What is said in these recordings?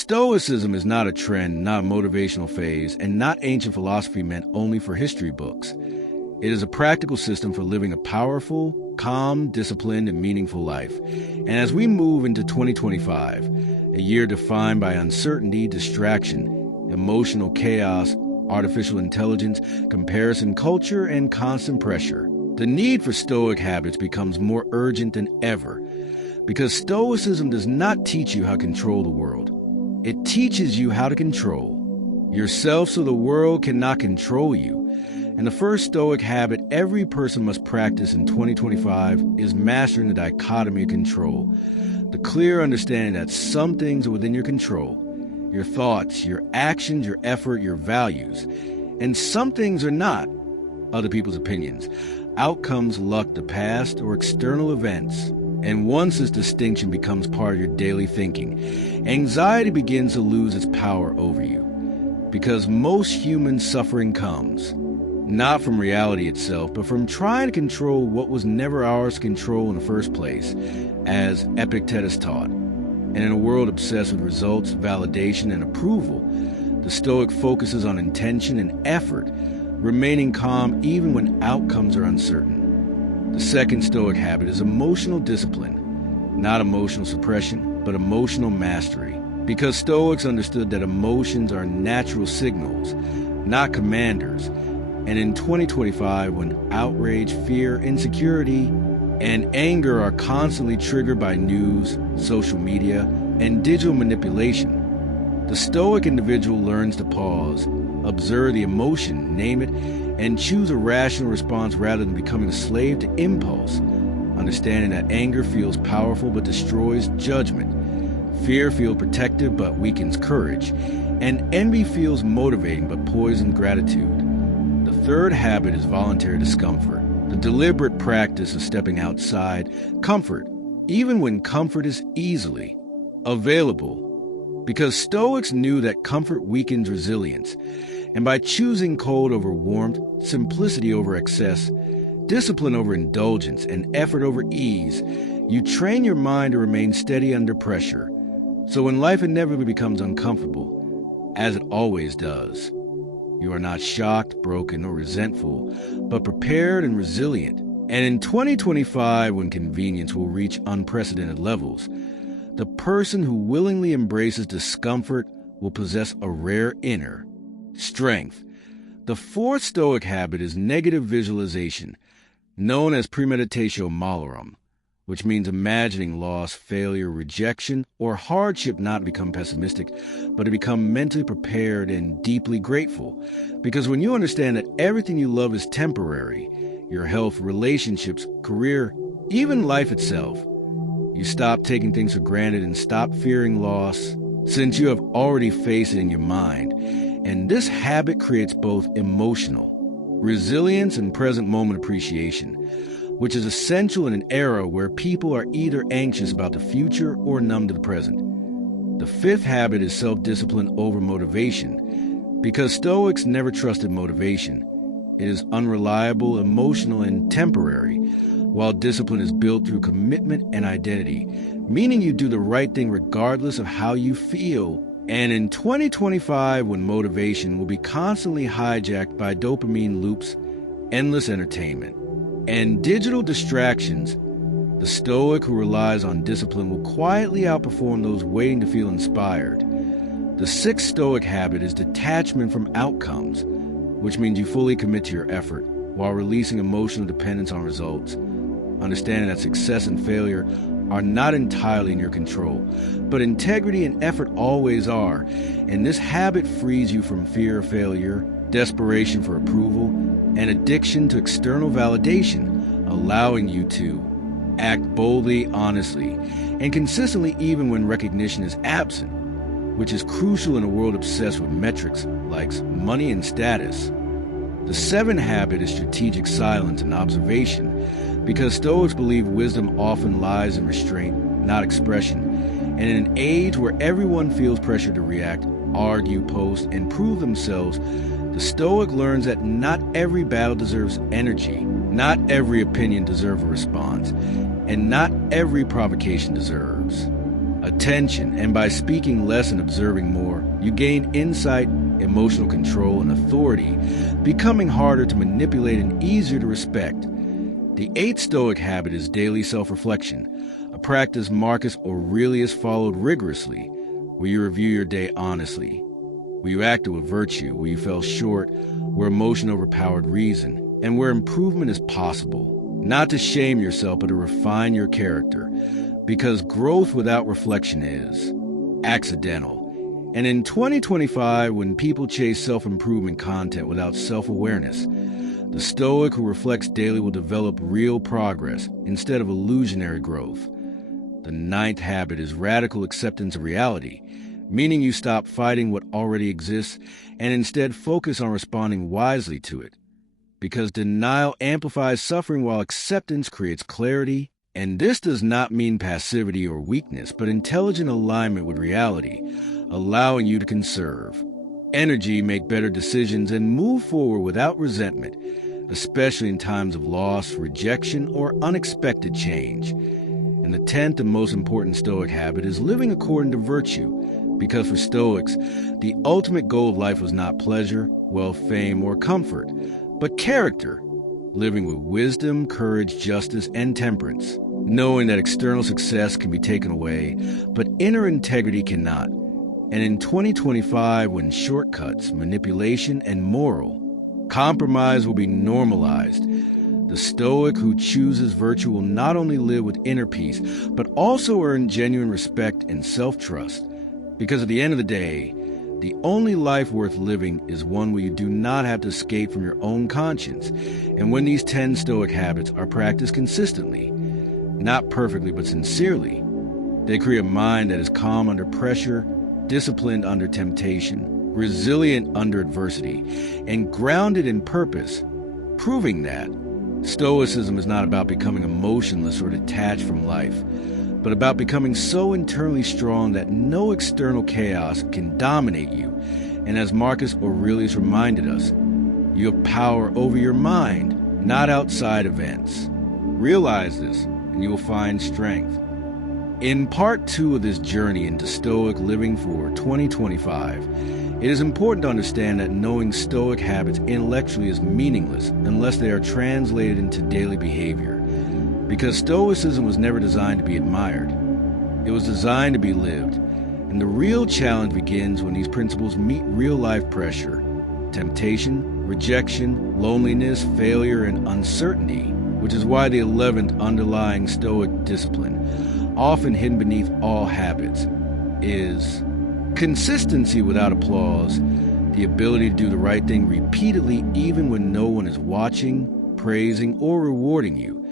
Stoicism is not a trend, not a motivational phase, and not ancient philosophy meant only for history books. It is a practical system for living a powerful, calm, disciplined, and meaningful life. And as we move into 2025, a year defined by uncertainty, distraction, emotional chaos, artificial intelligence, comparison culture, and constant pressure, the need for Stoic habits becomes more urgent than ever. Because Stoicism does not teach you how to control the world. It teaches you how to control yourself so the world cannot control you. And the first Stoic habit every person must practice in 2025 is mastering the dichotomy of control. The clear understanding that some things are within your control, your thoughts, your actions, your effort, your values, and some things are not, other people's opinions, outcomes, luck, the past, or external events. And once this distinction becomes part of your daily thinking, anxiety begins to lose its power over you. Because most human suffering comes not from reality itself, but from trying to control what was never ours to control in the first place, as Epictetus taught. And in a world obsessed with results, validation, and approval, the Stoic focuses on intention and effort, remaining calm even when outcomes are uncertain. The second Stoic habit is emotional discipline, not emotional suppression, but emotional mastery. Because Stoics understood that emotions are natural signals, not commanders. And in 2025, when outrage, fear, insecurity, and anger are constantly triggered by news, social media, and digital manipulation, the Stoic individual learns to pause, observe the emotion, name it, and choose a rational response rather than becoming a slave to impulse, understanding that anger feels powerful but destroys judgment, fear feels protective but weakens courage, and envy feels motivating but poisons gratitude. The third habit is voluntary discomfort, the deliberate practice of stepping outside comfort, even when comfort is easily available. Because Stoics knew that comfort weakens resilience, and by choosing cold over warmth, simplicity over excess, discipline over indulgence, and effort over ease, you train your mind to remain steady under pressure. So when life inevitably becomes uncomfortable, as it always does, you are not shocked, broken, or resentful, but prepared and resilient. And in 2025, when convenience will reach unprecedented levels, the person who willingly embraces discomfort will possess a rare inner strength. The fourth Stoic habit is negative visualization, known as premeditatio malorum, which means imagining loss, failure, rejection, or hardship, not to become pessimistic, but to become mentally prepared and deeply grateful. Because when you understand that everything you love is temporary, your health, relationships, career, even life itself, you stop taking things for granted and stop fearing loss, since you have already faced it in your mind. And this habit creates both emotional resilience and present moment appreciation, which is essential in an era where people are either anxious about the future or numb to the present. The fifth habit is self-discipline over motivation, because Stoics never trusted motivation. It is unreliable, emotional, and temporary, while discipline is built through commitment and identity, meaning you do the right thing regardless of how you feel. And in 2025, when motivation will be constantly hijacked by dopamine loops, endless entertainment, and digital distractions, the Stoic who relies on discipline will quietly outperform those waiting to feel inspired. The sixth Stoic habit is detachment from outcomes, which means you fully commit to your effort while releasing emotional dependence on results, understanding that success and failure are not entirely in your control, but integrity and effort always are. And this habit frees you from fear of failure, desperation for approval, and addiction to external validation, allowing you to act boldly, honestly, and consistently even when recognition is absent, which is crucial in a world obsessed with metrics like money and status. The seventh habit is strategic silence and observation, because Stoics believe wisdom often lies in restraint, not expression. And in an age where everyone feels pressure to react, argue, post, and prove themselves, the Stoic learns that not every battle deserves energy, not every opinion deserves a response, and not every provocation deserves attention, and by speaking less and observing more, you gain insight, emotional control, and authority, becoming harder to manipulate and easier to respect. The eighth Stoic habit is daily self-reflection, a practice Marcus Aurelius followed rigorously, where you review your day honestly, where you acted with virtue, where you fell short, where emotion overpowered reason, and where improvement is possible. Not to shame yourself, but to refine your character, because growth without reflection is accidental. And in 2025, when people chase self-improvement content without self-awareness, the Stoic who reflects daily will develop real progress instead of illusionary growth. The ninth habit is radical acceptance of reality, meaning you stop fighting what already exists and instead focus on responding wisely to it. Because denial amplifies suffering while acceptance creates clarity. And this does not mean passivity or weakness, but intelligent alignment with reality, allowing you to conserve energy, make better decisions, and move forward without resentment, especially in times of loss, rejection, or unexpected change. And the 10th and most important Stoic habit is living according to virtue, because for Stoics, the ultimate goal of life was not pleasure, wealth, fame, or comfort, but character, living with wisdom, courage, justice, and temperance, knowing that external success can be taken away, but inner integrity cannot. And in 2025, when shortcuts, manipulation, and moral compromise will be normalized, the Stoic who chooses virtue will not only live with inner peace, but also earn genuine respect and self-trust. Because at the end of the day, the only life worth living is one where you do not have to escape from your own conscience. And when these 10 Stoic habits are practiced consistently, not perfectly but sincerely, they create a mind that is calm under pressure, disciplined under temptation, resilient under adversity, and grounded in purpose, proving that Stoicism is not about becoming emotionless or detached from life, but about becoming so internally strong that no external chaos can dominate you. And as Marcus Aurelius reminded us, you have power over your mind, not outside events. Realize this, and you will find strength. In part 2 of this journey into Stoic living for 2025, it is important to understand that knowing Stoic habits intellectually is meaningless unless they are translated into daily behavior. Because Stoicism was never designed to be admired. It was designed to be lived. And the real challenge begins when these principles meet real-life pressure, temptation, rejection, loneliness, failure, and uncertainty, which is why the 11th underlying Stoic discipline, often hidden beneath all habits, is consistency without applause, the ability to do the right thing repeatedly even when no one is watching, praising, or rewarding you.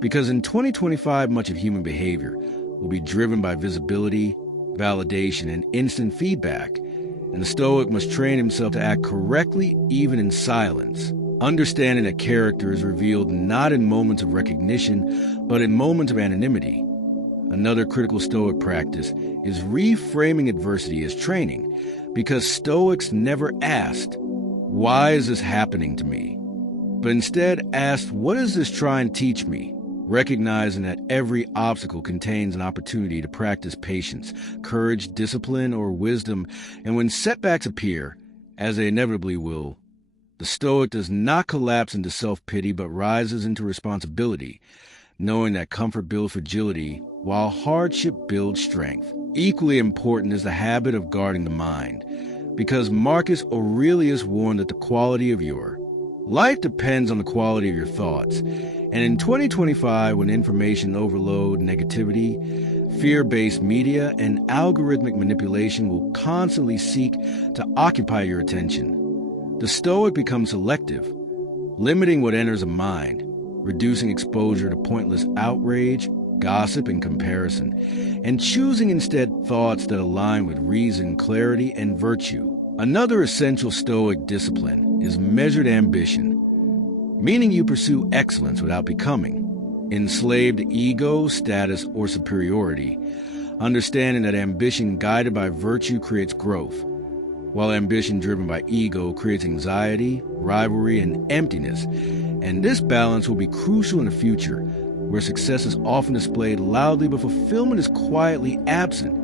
Because in 2025, much of human behavior will be driven by visibility, validation, and instant feedback. And the Stoic must train himself to act correctly even in silence, understanding that character is revealed not in moments of recognition, but in moments of anonymity. Another critical Stoic practice is reframing adversity as training, because Stoics never asked, "Why is this happening to me?" but instead asked, "What is this trying to teach me?" Recognizing that every obstacle contains an opportunity to practice patience, courage, discipline, or wisdom, and when setbacks appear, as they inevitably will, the Stoic does not collapse into self-pity but rises into responsibility, knowing that comfort builds fragility while hardship builds strength. Equally important is the habit of guarding the mind, because Marcus Aurelius warned that the quality of your life depends on the quality of your thoughts. And in 2025, when information overload, negativity, fear-based media, and algorithmic manipulation will constantly seek to occupy your attention, the Stoic becomes selective, limiting what enters a mind, reducing exposure to pointless outrage, gossip, and comparison, and choosing instead thoughts that align with reason, clarity, and virtue. Another essential Stoic discipline is measured ambition, meaning you pursue excellence without becoming enslaved to ego, status, or superiority, understanding that ambition guided by virtue creates growth, while ambition driven by ego creates anxiety, rivalry, and emptiness. And this balance will be crucial in the future, where success is often displayed loudly but fulfillment is quietly absent.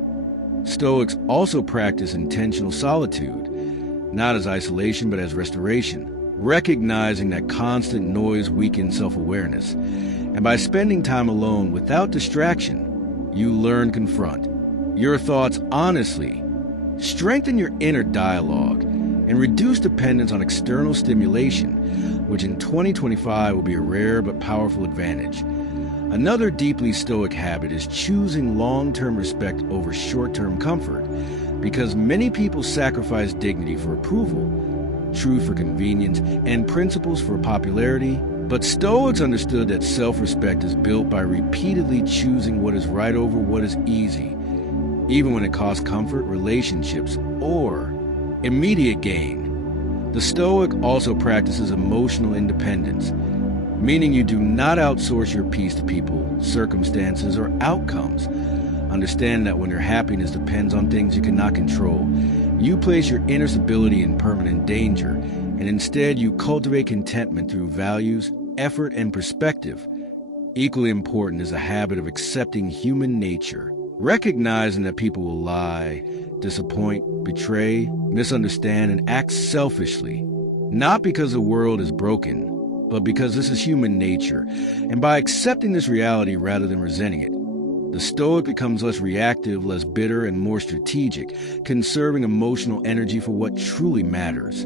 Stoics also practice intentional solitude, not as isolation but as restoration, recognizing that constant noise weakens self-awareness. And by spending time alone without distraction, you learn to confront your thoughts honestly, strengthen your inner dialogue, and reduce dependence on external stimulation, which in 2025 will be a rare but powerful advantage. Another deeply Stoic habit is choosing long-term respect over short-term comfort, because many people sacrifice dignity for approval, truth for convenience, and principles for popularity. But Stoics understood that self-respect is built by repeatedly choosing what is right over what is easy, even when it costs comfort, relationships, or immediate gain. The Stoic also practices emotional independence, meaning you do not outsource your peace to people, circumstances, or outcomes. Understand that when your happiness depends on things you cannot control, you place your inner stability in permanent danger, and instead you cultivate contentment through values, effort, and perspective. Equally important is a habit of accepting human nature, recognizing that people will lie, disappoint, betray, misunderstand, and act selfishly, not because the world is broken, but because this is human nature. And by accepting this reality rather than resenting it, the Stoic becomes less reactive, less bitter, and more strategic, conserving emotional energy for what truly matters.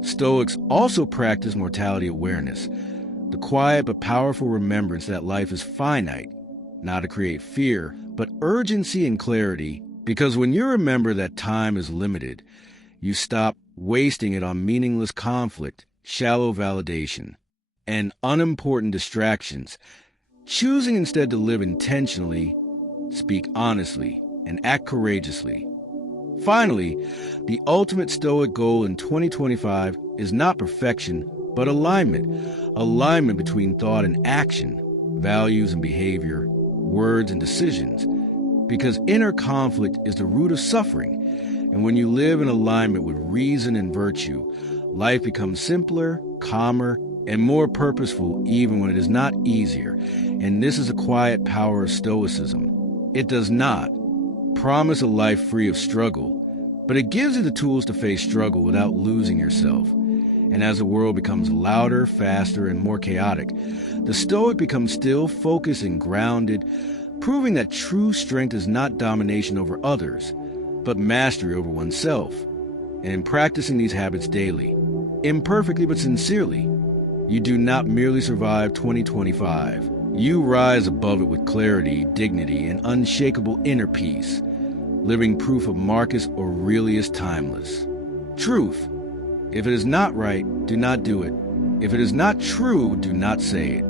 Stoics also practice mortality awareness, the quiet but powerful remembrance that life is finite, not to create fear, but urgency and clarity, because when you remember that time is limited, you stop wasting it on meaningless conflict, shallow validation, and unimportant distractions, choosing instead to live intentionally, speak honestly, and act courageously. Finally, the ultimate Stoic goal in 2025 is not perfection, but alignment. Alignment between thought and action, values and behavior, words and decisions. Because inner conflict is the root of suffering, and when you live in alignment with reason and virtue, life becomes simpler, calmer, and more purposeful even when it is not easier. And this is a quiet power of Stoicism. It does not promise a life free of struggle, but it gives you the tools to face struggle without losing yourself. And as the world becomes louder, faster, and more chaotic, the Stoic becomes still, focused, and grounded, proving that true strength is not domination over others, but mastery over oneself. And in practicing these habits daily, imperfectly but sincerely, you do not merely survive 2025. You rise above it with clarity, dignity, and unshakable inner peace, living proof of Marcus Aurelius' timeless truth. If it is not right, do not do it. If it is not true, do not say it.